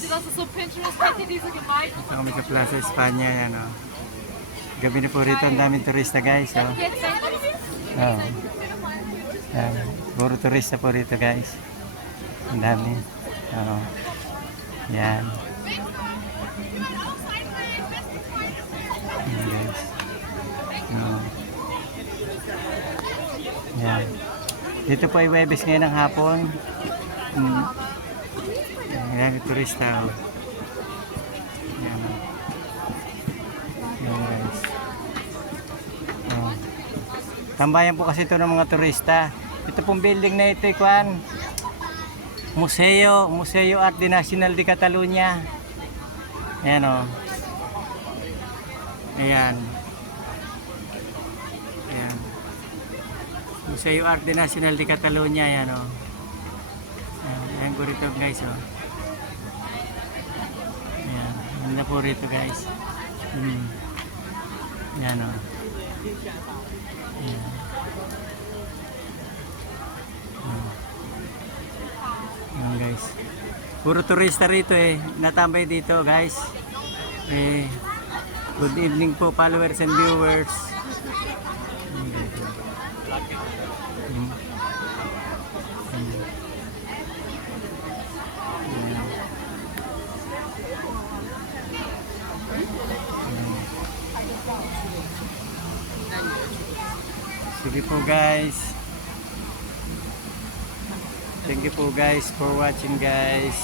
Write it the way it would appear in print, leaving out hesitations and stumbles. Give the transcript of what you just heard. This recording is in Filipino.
Das ist so Pinterest, kennt ihr diese Gemeinden? Ito kami sa Plaza España, yan o. Gabi na po rito, ang daming turista guys. Oh. Oh. Yan. Puro turista po rito guys. Ang dami. Oh. Yan. Yan guys. Oh. Yan. Dito po ay Webes ngayon ng hapon. Yan, turista. Oh. Yan. Yan guys. Oh. Tambayan po kasi ito ng mga turista. Ito pong building na ito, Kwan. Museo Art de Nacional de Catalunya. Ayan o. Ayan. Ayan. Museo Art de Nacional de Catalunya. Ayan o. Ayan po rito guys o. Ayan. Ganda po rito guys. Ayan o. Ayan. Ayan guys. Puro turista rito eh. Natambay dito guys. Good evening po followers and viewers. Sige po guys. Thank you po guys for watching guys.